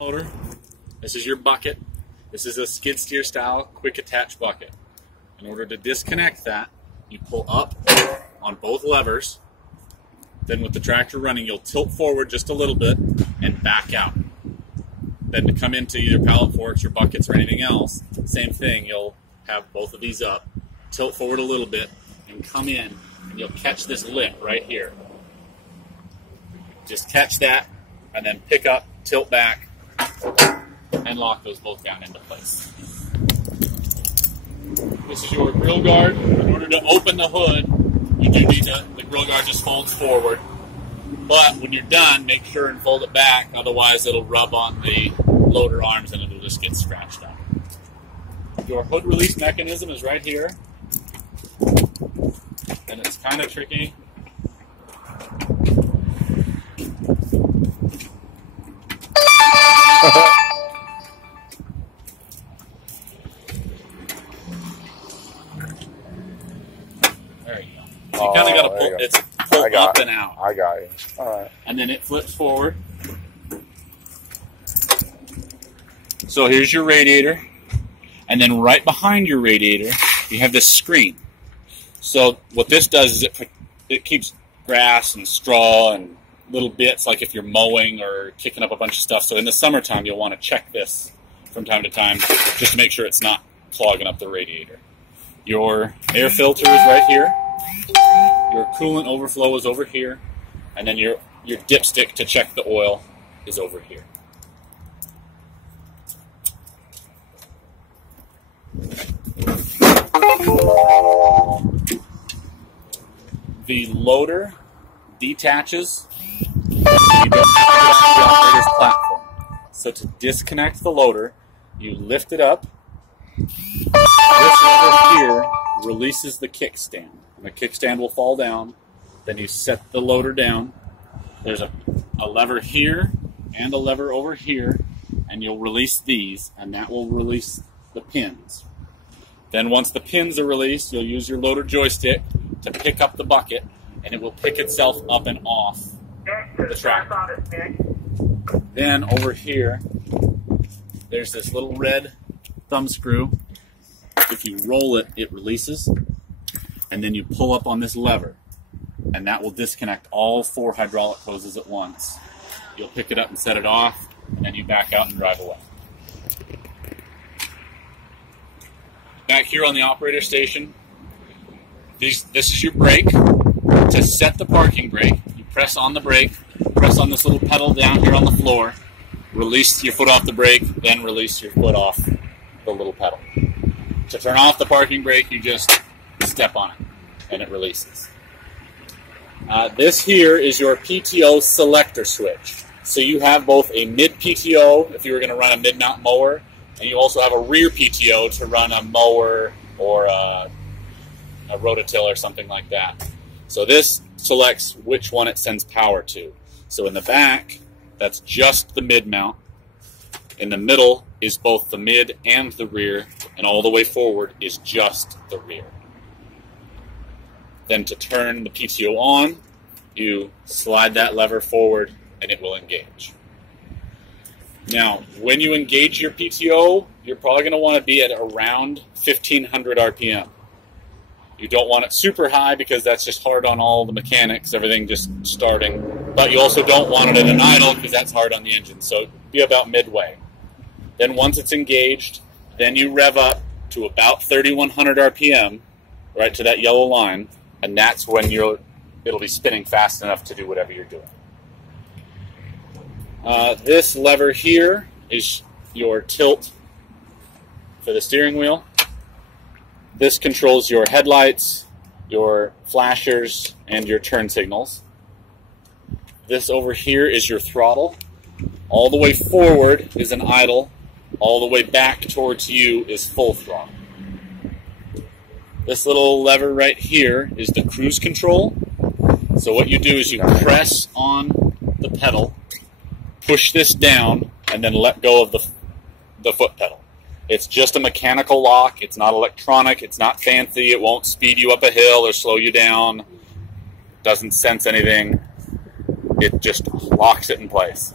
Loader. This is your bucket. This is a skid steer style quick attach bucket. In order to disconnect that, you pull up on both levers. Then with the tractor running, you'll tilt forward just a little bit and back out. Then to come into either pallet forks or buckets or anything else, same thing, you'll have both of these up, tilt forward a little bit, and come in, and you'll catch this lip right here. Just catch that, and then pick up, tilt back, and lock those both down into place. This is your grill guard. In order to open the hood, you do need the grill guard just folds forward. But when you're done, make sure and fold it back, otherwise it'll rub on the loader arms and it'll just get scratched up. Your hood release mechanism is right here. And it's kind of tricky. There you go. So you kind of got to pull, it's pull up and out. I got you. All right. And then it flips forward. So here's your radiator. And then right behind your radiator, you have this screen. So what this does is it keeps grass and straw and little bits, like if you're mowing or kicking up a bunch of stuff. So in the summertime, you'll want to check this from time to time just to make sure it's not clogging up the radiator. Your air filter is right here. Your coolant overflow is over here. And then your dipstick to check the oil is over here. The loader detaches. You don't have to get off the operator's platform. So to disconnect the loader, you lift it up. This lever here releases the kickstand. And the kickstand will fall down. Then you set the loader down. There's a lever here and a lever over here, and you'll release these, and that will release the pins. Then once the pins are released, you'll use your loader joystick to pick up the bucket, and it will pick itself up and off the tractor. Then over here, there's this little red thumb screw. If you roll it, it releases, and then you pull up on this lever, and that will disconnect all 4 hydraulic hoses at once. You'll pick it up and set it off, and then you back out and drive away. Back here on the operator station, this is your brake. To set the parking brake, you press on the brake, press on this little pedal down here on the floor, release your foot off the brake, then release your foot off the little pedal. To turn off the parking brake, you just step on it, and it releases. This here is your PTO selector switch. So you have both a mid-PTO, if you were going to run a mid-mount mower, and you also have a rear PTO to run a mower or a rototill or something like that. So this selects which one it sends power to. So in the back, that's just the mid-mount. In the middle is both the mid and the rear, and all the way forward is just the rear. Then to turn the PTO on, you slide that lever forward and it will engage. Now, when you engage your PTO, you're probably going to want to be at around 1500 RPM. You don't want it super high because that's just hard on all the mechanics, everything just starting. But you also don't want it at an idle because that's hard on the engine. So be about midway. Then once it's engaged, then you rev up to about 3100 RPM, right to that yellow line, and that's when it'll be spinning fast enough to do whatever you're doing. This lever here is your tilt for the steering wheel. This controls your headlights, your flashers, and your turn signals. This over here is your throttle. All the way forward is an idle. All the way back towards you is full throttle. This little lever right here is the cruise control. So what you do is you press on the pedal, push this down, and then let go of the foot pedal. It's just a mechanical lock. It's not electronic. It's not fancy. It won't speed you up a hill or slow you down. Doesn't sense anything. It just locks it in place.